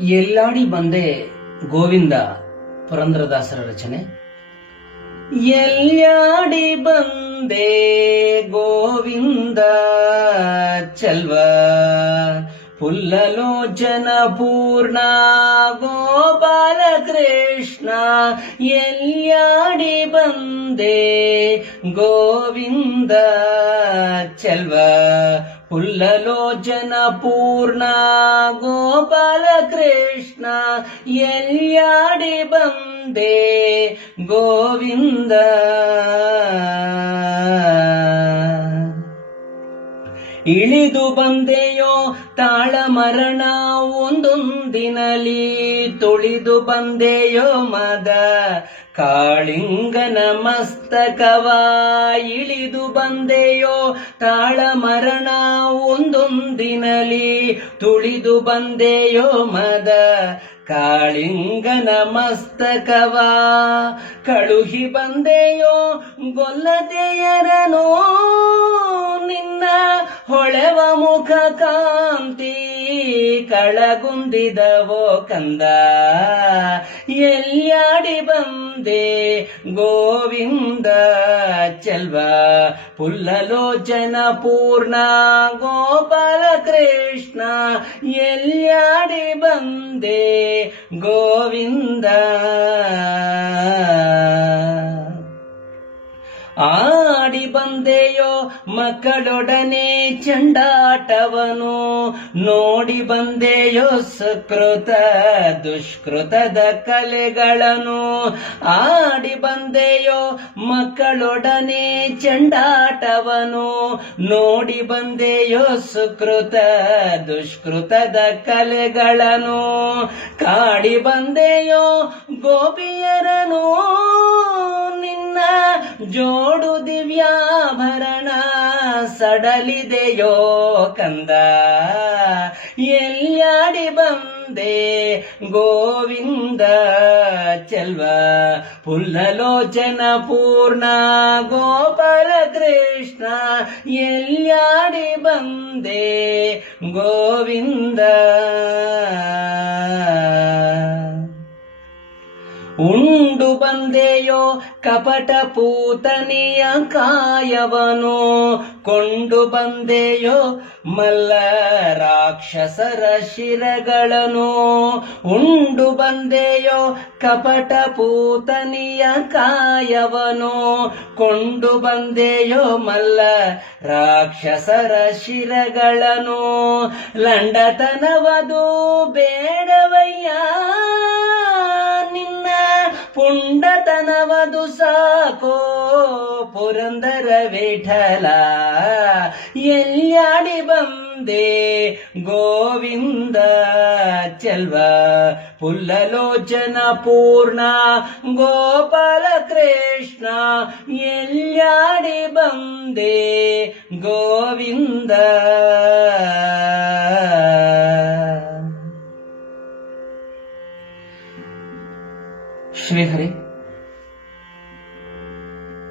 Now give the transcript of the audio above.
ಎಲ್ಲಾಡಿ ಬಂದೆ ಗೋವಿಂದ ಪುರಂದ್ರದಾಸರ ರಚನೆ. ಎಲ್ಲಾಡಿ ಬಂದೆ ಗೋವಿಂದ ಚಲ್ವ. ಪುಲ್ಲಲೋಚನ ಪೂರ್ಣ ಗೋಪಾಲ ಕೃಷ್ಣ ಎಲ್ಲಾಡಿ ಬಂದೆ ಗೋವಿಂದ ಚಲ್ವ. ಪುಲ್ಲಲೋಚನ ಪೂರ್ಣ ಗೋಪಾಲ ಕೃಷ್ಣ ಎಲ್ಲಾಡಿ ಬಂದೆ ಗೋವಿಂದ ಇಳಿದು ಬಂದೆಯೋ ತಾಳ ಮರಣ ಒಂದೊಂದಿನಲಿ. ತುಳಿದು ಬಂದೆಯೋ ಮದ ಕಾಳಿಂಗ ಮಸ್ತಕವ ಇಳಿದು ಬಂದೆಯೋ ತಾಳ ಮರಣ ಒಂದೊಂದಿನಲಿ. ತುಳಿದು ಬಂದೆಯೋ ಮದ ಕಾಳಿಂಗ ಮಸ್ತಕವ ಕಳುಹಿ ಬಂದೆಯೋ ಗೊಲ್ಲದೆಯರನೋ ಕಾಂತಿ ಕಳಗುಂದಿದವೋ ಕಂದ. ಎಲ್ಯಾಡಿ ಬಂದೆ ಗೋವಿಂದ ಚಲ್ವ. ಪುಲ್ಲಲೋಚನ ಪೂರ್ಣ ಗೋಪಾಲ ಕೃಷ್ಣ. ಎಲ್ಯಾಡಿ ಬಂದೆ ಗೋವಿಂದ. ಆಡಿ ಬಂದೆಯೋ ಮಕ್ಕಳೊಡನೆ ಚಂಡಾಟವನು ನೋಡಿ ಬಂದೆಯೋ ಸುಕೃತ ದುಷ್ಕೃತದ ಕಲೆಗಳನ್ನು. ಆಡಿ ಬಂದೆಯೋ ಮಕ್ಕಳೊಡನೆ ಚಂಡಾಟವನು ನೋಡಿ ಬಂದೆಯೋ ಸುಕೃತ ದುಷ್ಕೃತದ ಕಲೆಗಳನ್ನು. ಕಾಡಿ ಬಂದೆಯೋ ಗೋಪಿಯರನು ನಿನ್ನ ಜೋಡು ದಿವ್ಯಾಭರಣ ಸಡಲಿದೆಯೋ ಕಂದ? ಎಲ್ಲಾಡಿ ಬಂದೆ ಗೋವಿಂದ ಚಲ್ವ? ಪುಲ್ಲಲೋಚನ ಪೂರ್ಣ ಗೋಪಾಲ ಕೃಷ್ಣ ಎಲ್ಲಾಡಿ ಬಂದೆ ಗೋವಿಂದ? ಬಂದೆಯೋ ಕಪಟ ಪೂತನಿಯ ಕಾಯವನು ಕೊಂಡು ಬಂದೆಯೋ ಮಲ್ಲ ರಾಕ್ಷಸರ ಶಿರಗಳನ್ನು ಉಂಡು ಬಂದೆಯೋ ಕಪಟ ಪೂತನಿಯ ಕಾಯವನು ಕೊಂಡು ಬಂದೆಯೋ ಮಲ್ಲ ರಾಕ್ಷಸರ ಶಿರಗಳನ್ನು ಲಂಡತನವದು ಬೇಡವಯ್ಯ ಪುಂಡತನವದು ಸಾಕೋ ಪುರಂದರ ವಿಠಲ ಎಲ್ಯಾಡಿ ಬಂದೆ ಗೋವಿಂದ ಚೆಲ್ವ ಪುಲ್ಲಲೋಚನ ಪೂರ್ಣ ಗೋಪಾಲ ಕೃಷ್ಣ ಎಲ್ಯಾಡಿ ಬಂದೆ ಗೋವಿಂದ श्री हरि।